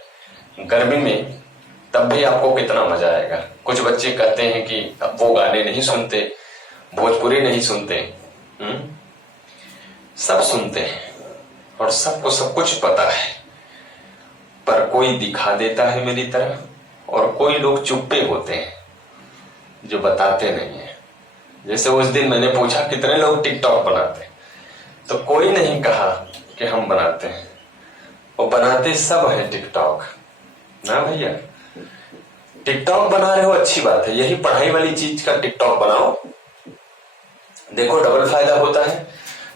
गर्मी में, तब भी आपको कितना मजा आएगा। कुछ बच्चे कहते हैं कि अब वो गाने नहीं सुनते, भोजपुरी नहीं सुनते। सब सुनते हैं और सबको सब कुछ पता है, पर कोई दिखा देता है मेरी तरह और कोई लोग चुप्पे होते हैं जो बताते नहीं है। जैसे उस दिन मैंने पूछा कितने लोग टिकटॉक बनाते हैं, तो कोई नहीं कहा कि हम बनाते हैं, वो बनाते सब है टिकटॉक ना भैया। टिकटॉक बना रहे हो अच्छी बात है, यही पढ़ाई वाली चीज का टिकटॉक बनाओ, देखो डबल फायदा होता है।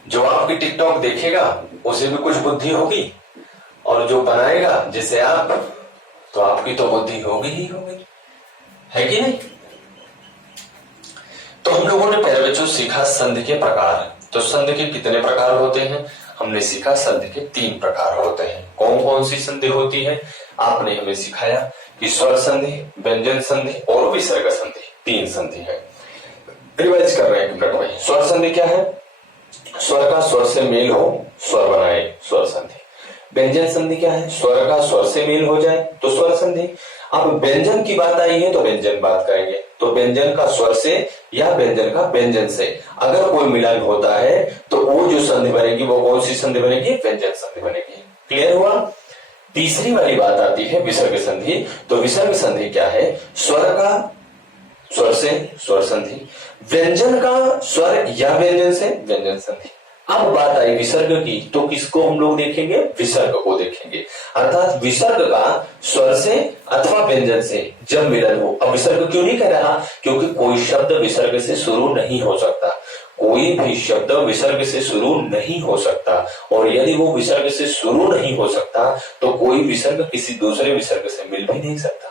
जो आपकी टिकटॉक देखेगा उसे भी कुछ बुद्धि होगी, और जो बनाएगा जैसे आप, तो आपकी तो बुद्धि होगी ही होगी, है कि नहीं। तो हम लोगों ने प्यारे बच्चों सीखा संधि के प्रकार। तो संधि के कितने प्रकार होते हैं, हमने सीखा संधि के 3 प्रकार होते हैं। कौन कौन सी संधि होती है, आपने हमें सिखाया कि स्वर संधि, व्यंजन संधि और विसर्ग संधि, 3 संधि है। रिवाइज कर रहे हैं। स्वर संधि क्या है, स्वर का स्वर से मेल हो, स्वर बनाए, स्वर संधि। व्यंजन संधि क्या है, स्वर का स्वर से मेल हो जाए तो स्वर संधि। अब व्यंजन की बात आई है तो व्यंजन बात करेंगे, तो व्यंजन का स्वर से या व्यंजन का व्यंजन से अगर कोई मिलन होता है तो वो जो संधि बनेगी वो कौन सी संधि बनेगी, व्यंजन संधि बनेगी। क्लियर हुआ। तीसरी वाली बात आती है विसर्ग संधि। तो विसर्ग संधि क्या है, स्वर का स्वर से स्वर संधि, व्यंजन का स्वर या व्यंजन से व्यंजन संधि। अब बात आई विसर्ग की, तो किसको हम लोग देखेंगे, विसर्ग को देखेंगे। अर्थात विसर्ग का स्वर से अथवा व्यंजन से जब मिलन हो। अब विसर्ग क्यों नहीं कह रहा, क्योंकि कोई शब्द विसर्ग से शुरू नहीं हो सकता, कोई भी शब्द विसर्ग से शुरू नहीं हो सकता। और यदि वो विसर्ग से शुरू नहीं हो सकता तो कोई विसर्ग किसी दूसरे विसर्ग से मिल भी नहीं सकता।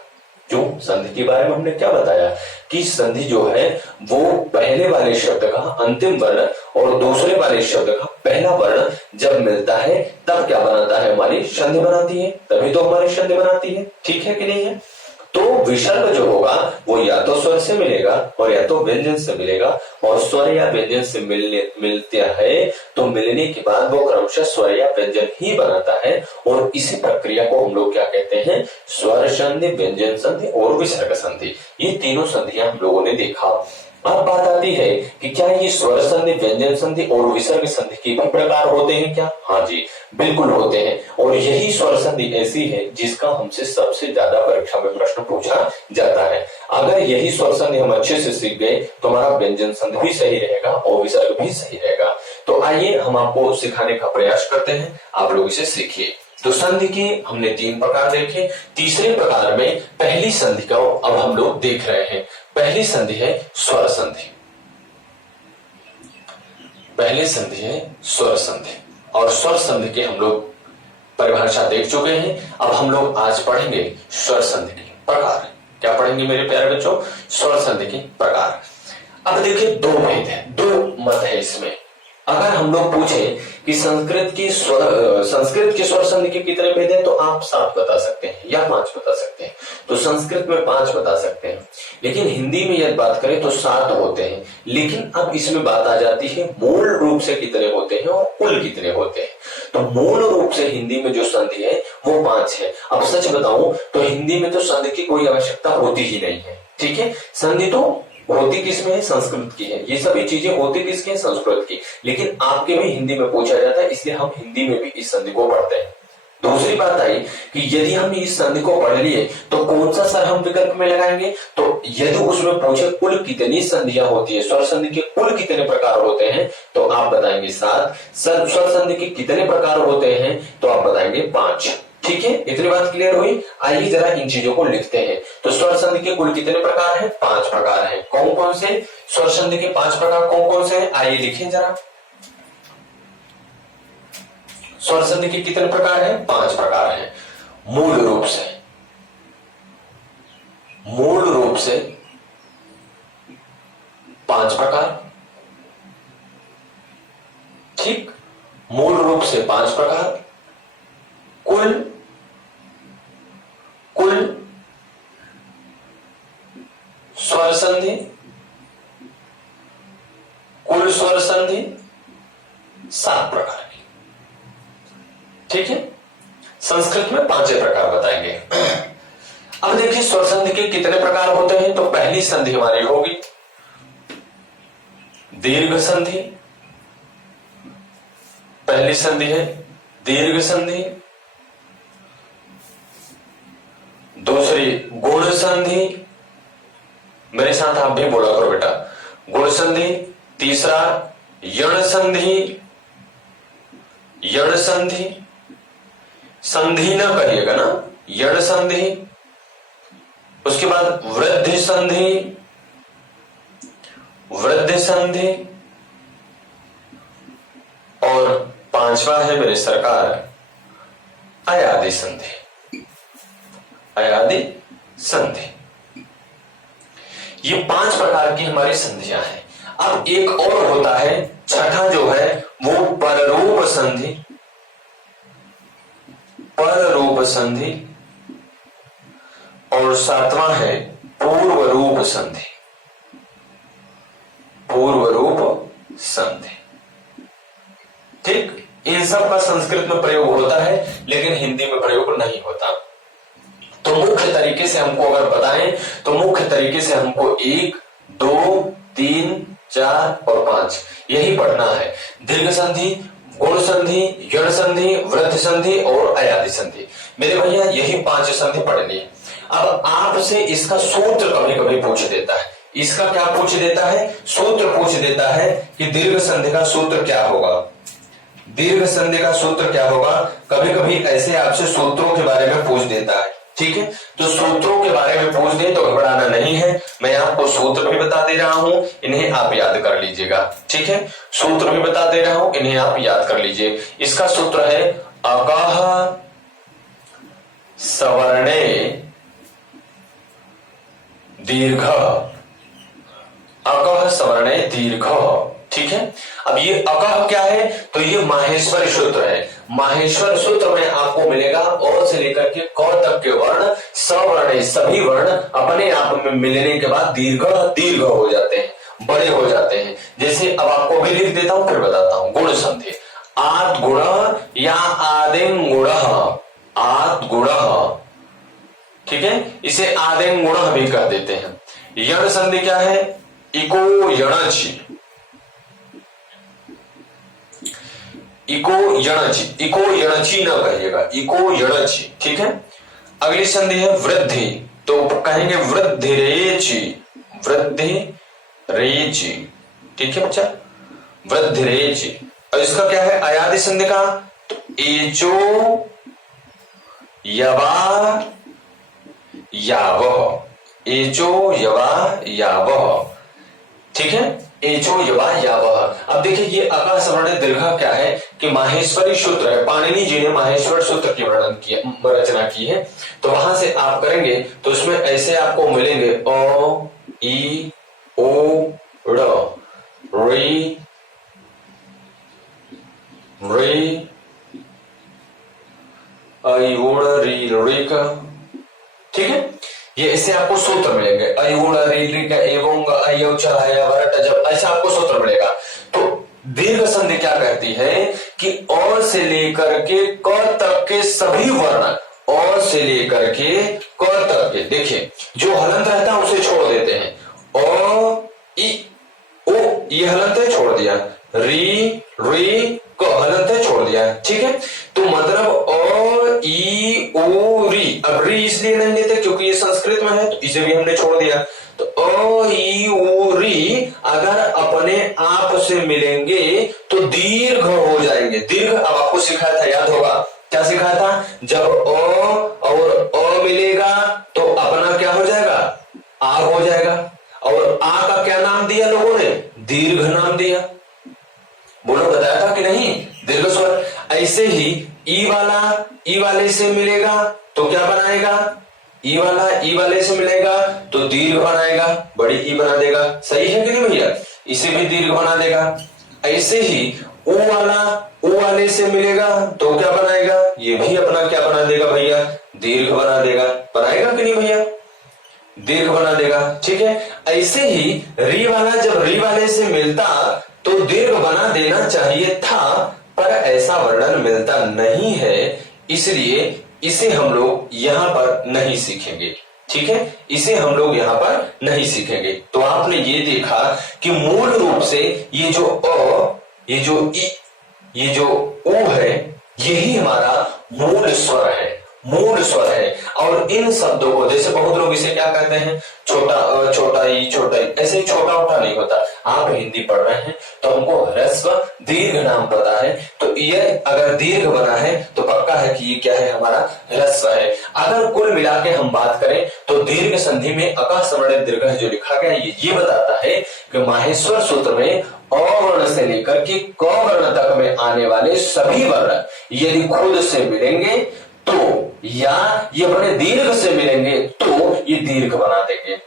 क्यों, संधि के बारे में हमने क्या बताया कि संधि जो है वो पहले वाले शब्द का अंतिम वर्ण और दूसरे वाले शब्द का पहला वर्ण जब मिलता है तब क्या बनाता है, हमारी संधि बनाती है, तभी तो हमारी संधि बनाती है, ठीक है कि नहीं है। तो विसर्ग जो होगा वो या तो स्वर से मिलेगा और या तो व्यंजन से मिलेगा, और स्वर या व्यंजन से मिलते है तो मिलने के बाद वो क्रमशः स्वर या व्यंजन ही बनाता है। और इसी प्रक्रिया को हम लोग क्या कहते हैं, स्वर संधि, व्यंजन संधि और विसर्ग संधि। ये तीनों संधियां हम लोगों ने देखा। अब बात आती है कि क्या ये स्वर संधि, व्यंजन संधि और विसर्ग संधि के भी प्रकार होते हैं क्या? हाँ जी, बिल्कुल होते हैं। और यही स्वर संधि ऐसी है जिसका हमसे सबसे ज्यादा परीक्षा में प्रश्न पूछा जाता है। अगर यही स्वर संधि हम अच्छे से सीख गए तो हमारा व्यंजन संधि भी सही रहेगा और विसर्ग भी सही रहेगा। तो आइए हम आपको सिखाने का प्रयास करते हैं, आप लोग इसे सीखिए। तो संधि के हमने 3 प्रकार देखे। तीसरे प्रकार में पहली संधि का अब हम लोग देख रहे हैं। पहली संधि है स्वर संधि। पहली संधि है स्वर संधि, और स्वर संधि के हम लोग परिभाषा देख चुके हैं। अब हम लोग आज पढ़ेंगे स्वर संधि के प्रकार। क्या पढ़ेंगे मेरे प्यारे बच्चों? स्वर संधि के प्रकार। अब देखिए 2 भेद है, 2 मत है इसमें। अगर हम लोग पूछे कि संस्कृत के स्वर संधि के कितने भेद हैं, तो आप 7 बता सकते हैं या 5 बता सकते हैं। तो संस्कृत में 5 बता सकते हैं, लेकिन हिंदी में यदि बात करें तो 7 होते हैं। लेकिन अब इसमें बात आ जाती है मूल रूप से कितने होते हैं और कुल कितने होते हैं। तो मूल रूप से हिंदी में जो संधि है वो 5 है। अब सच बताऊं तो हिंदी में तो संधि की कोई आवश्यकता होती ही नहीं है, ठीक है। संधि तो होती किसमें है, संस्कृत की है। ये सभी चीजें होती किसकी है, संस्कृत की। लेकिन आपके में हिंदी में पूछा जाता है, इसलिए हम हिंदी में भी इस संधि को पढ़ते हैं। दूसरी बात आई कि यदि हम इस संधि को पढ़ लिए तो कौन सा स्वर हम विकल्प में लगाएंगे। तो यदि उसमें पूछे कुल कितनी संधियां होती है, स्वर संधि के कुल कितने प्रकार होते हैं, तो आप बताएंगे 7। स्वर संधि के कितने प्रकार होते हैं, तो आप बताएंगे 5। ठीक है, इतनी बात क्लियर हुई। आइए जरा इन चीजों को लिखते हैं। तो स्वर संधि के कुल कितने प्रकार हैं, 5 प्रकार हैं। कौन कौन से स्वर संधि के 5 प्रकार कौन कौन से हैं, आइए लिखें जरा। स्वर संधि के कितने प्रकार हैं, 5 प्रकार हैं। मूल रूप से 5 प्रकार। ठीक, मूल रूप से 5 प्रकार। कुल स्वर संधि, कुल स्वर संधि 7 प्रकार की। ठीक है, संस्कृत में 5 प्रकार बताएंगे। अब देखिए स्वर संधि के कितने प्रकार होते हैं। तो पहली संधि हमारी होगी दीर्घ संधि। पहली संधि है दीर्घ संधि। दूसरी गुण संधि, मेरे साथ आप भी बोला करो बेटा, गुण संधि। तीसरा यण संधि, यण संधि, संधि ना कहिएगा ना, यण संधि। उसके बाद वृद्धि संधि, वृद्धि संधि, और 5वां है मेरे सरकार अयादि संधि, अयादि संधि। ये 5 प्रकार की हमारी संधियां हैं। अब एक और होता है, छठा जो है वो पररूप संधि, पररूप संधि, और 7वां है पूर्व रूप संधि, पूर्व रूप संधि। ठीक, इन सब का संस्कृत में प्रयोग होता है लेकिन हिंदी में प्रयोग नहीं होता। तो मुख्य तरीके से हमको अगर बताएं तो मुख्य तरीके से हमको 1, 2, 3, 4 और 5 यही पढ़ना है। दीर्घ संधि, गुण संधि, यण संधि, वृद्धि संधि और अयादि संधि। मेरे भैया यही 5 संधि पढ़नी है। अब आपसे इसका सूत्र कभी कभी पूछ देता है। इसका क्या पूछ देता है, सूत्र पूछ देता है कि दीर्घ संधि का सूत्र क्या होगा, दीर्घ संधि का सूत्र क्या होगा। कभी कभी ऐसे आपसे सूत्रों के बारे में पूछ देता है। ठीक है, तो सूत्रों के बारे में पूछ दे तो घबराना नहीं है, मैं आपको सूत्र भी बता दे रहा हूं, इन्हें आप याद कर लीजिएगा। ठीक है, सूत्र भी बता दे रहा हूं, इन्हें आप याद कर लीजिए। इसका सूत्र है अकः सवर्णे दीर्घ, अकः सवर्णे दीर्घ। ठीक है, अब ये अकः क्या है, तो ये माहेश्वर सूत्र है। माहेश्वर सूत्र में आपको मिलेगा अ से लेकर के क तक के वर्ण, सवर्ण, सभी वर्ण अपने आप में मिलने के बाद दीर्घ दीर्घ हो जाते हैं, बड़े हो जाते हैं। जैसे अब आपको भी लिख देता हूं फिर बताता हूं। गुण संधि, आद गुण या आदिम गुण, आद गुण। ठीक है, इसे आदिम गुण भी कह देते हैं। यण संधि क्या है, इको यणचि, इको यणचि, इको यणचि न कहिएगा, इको यणचि। ठीक है, अगली संधि है वृद्धि, तो कहेंगे वृद्धिरेचि, वृद्धिरेचि। ठीक है बच्चा, वृद्धिरेचि। और इसका क्या है अयादि संधि का, तो एचो यवा यावः, एचो यवा यावः। ठीक है, एचो यवा यावः। अब देखिए ये अकः सवर्ण दीर्घ क्या है कि माहेश्वरी सूत्र है। पाणिनि जी ने माहेश्वर सूत्र की वर्णन किया, रचना की है। तो वहां से आप करेंगे तो उसमें ऐसे आपको मिलेंगे अ ई ओ ऋ, री री, अयोड़ री ऋक। ठीक है, ये ऐसे आपको सूत्र मिलेंगे, अयोड़ री ऋक एवं अयो चढ़ाया वरट जब, ऐसा आपको सूत्र मिलेगा। तो दीर्घ संधि क्या कहती है कि अ से लेकर के क तक के सभी वर्ण, अ से लेकर के क तक के, देखिए जो हलंत रहता है उसे छोड़ देते हैं, अ ये हलंत छोड़ दिया, री री को हलंत छोड़ दिया, ठीक है। तो मतलब अ ई ओ री, अब री इसलिए नहीं लेते क्योंकि ये संस्कृत में है, तो इसे भी हमने छोड़ दिया। तो अ ई ओ री अगर अपने आप से मिलेंगे तो दीर्घ हो जाएंगे। दीर्घ अब आपको सिखाया था, याद होगा क्या सिखाया था, जब अ और अ मिलेगा तो अपना क्या हो जाएगा, आ हो जाएगा। और आ का क्या नाम दिया लोगों ने, दीर्घ नाम दिया। बोलो बताया था कि नहीं, दीर्घ स्वर। ऐसे ही ई वाले से मिलेगा तो क्या बनाएगा, ई वाला ई वाले से मिलेगा तो दीर्घ बनाएगा, बड़ी ई बना देगा, सही है कि नहीं भैया, इसे भी दीर्घ बना देगा। ऐसे ही ओ वाले से मिलेगा तो क्या बनाएगा, ये भी अपना क्या बना देगा भैया, दीर्घ बना देगा, बनाएगा कि नहीं भैया, दीर्घ बना देगा, ठीक है। ऐसे ही री वाला जब री वाले से मिलता तो दीर्घ बना देना चाहिए था, पर ऐसा वर्णन मिलता नहीं है, इसलिए इसे हम लोग यहां पर नहीं सीखेंगे, ठीक है, इसे हम लोग यहां पर नहीं सीखेंगे। तो आपने ये देखा कि मूल रूप से ये जो अ, ये जो ई, ये जो ओ है, यही हमारा मूल स्वर है, मूल स्वर है। और इन शब्दों को जैसे बहुत लोग इसे क्या कहते हैं, छोटा अ, छोटा ई, ऐसे ही छोटा उठा नहीं होता। आप हिंदी पढ़ रहे हैं तो हमको ह्रस्व दीर्घ नाम पता है, तो ये अगर दीर्घ बना है तो पक्का है कि ये क्या है, हमारा ह्रस्व है। अगर कुल मिला के हम बात करें तो दीर्घ संधि में अका समर्णित दीर्घ जो लिखा गया ये बताता है कि माहेश्वर सूत्र में अ वर्ण से लेकर के क वर्ण तक में आने वाले सभी वर्ण यदि खुद से मिलेंगे तो, या ये बड़े दीर्घ से मिलेंगे तो ये दीर्घ बना देंगे।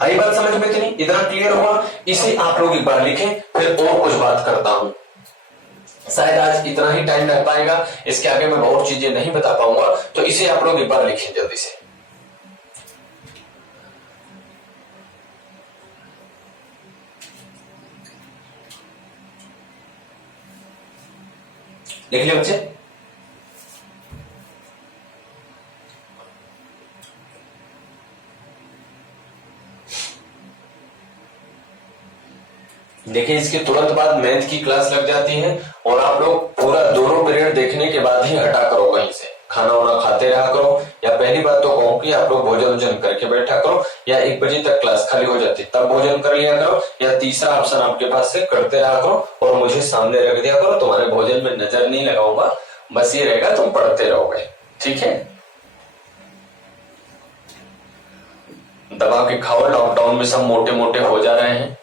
आई बात समझ में इतनी, इतना क्लियर हुआ। इसे आप लोग एक बार लिखें, फिर और कुछ बात करता हूं। शायद आज इतना ही टाइम लग पाएगा, इसके आगे मैं बहुत चीजें नहीं बता पाऊंगा, तो इसे आप लोग एक बार लिखें जल्दी से। लिख लिया बच्चे, देखिए इसके तुरंत बाद मैथ की क्लास लग जाती है और आप लोग पूरा दोनों पीरियड देखने के बाद ही हटा करो, कहीं से खाना वाना खाते रहा करो, या पहली बात तो कहूं कि आप लोग भोजन वोजन करके बैठा करो, या 1 बजे तक क्लास खाली हो जाती तब भोजन कर लिया करो, या तीसरा ऑप्शन आपके पास से करते रहा करो और मुझे सामने रख दिया करो। तुम्हारे भोजन में नजर नहीं लगाऊंगा, बस ये रहेगा तुम पढ़ते रहोगे, ठीक है। दबा के खाओ, लॉकडाउन में सब मोटे मोटे हो जा रहे हैं,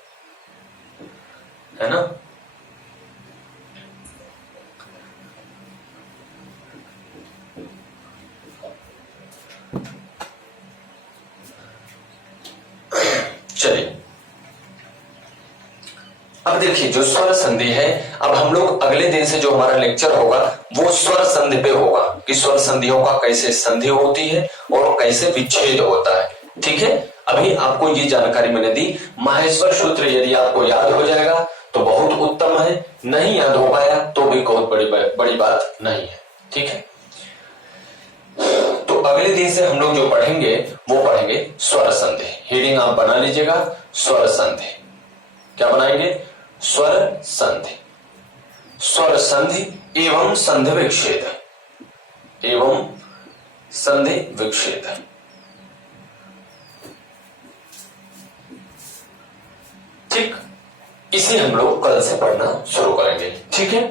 है ना। चलिए अब देखिए जो स्वर संधि है, अब हम लोग अगले दिन से जो हमारा लेक्चर होगा वो स्वर संधि पे होगा कि स्वर संधियों का कैसे संधि होती है और कैसे विच्छेद होता है, ठीक है। अभी आपको ये जानकारी मैंने दी। माहेश्वर सूत्र यदि आपको याद हो जाएगा तो बहुत उत्तम है, नहीं याद हो पाया तो भी बहुत बड़ी बात नहीं है, ठीक है। तो अगले दिन से हम लोग जो पढ़ेंगे वो पढ़ेंगे स्वर संधि। हेडिंग आप बना लीजिएगा, स्वर संधि। क्या बनाएंगे, स्वर संधि, स्वर संधि एवं संधि विच्छेद, एवं संधि विच्छेद। ठीक, इसे हम लोग कल से पढ़ना शुरू करेंगे, ठीक है।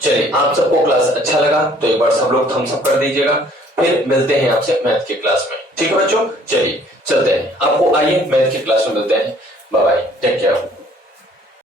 चलिए आप सबको क्लास अच्छा लगा तो एक बार सब लोग थम्स अप कर दीजिएगा, फिर मिलते हैं आपसे मैथ की क्लास में, ठीक है बच्चों। चलिए चलते हैं, आपको आइए मैथ की क्लास में मिलते हैं। Bye bye, take care.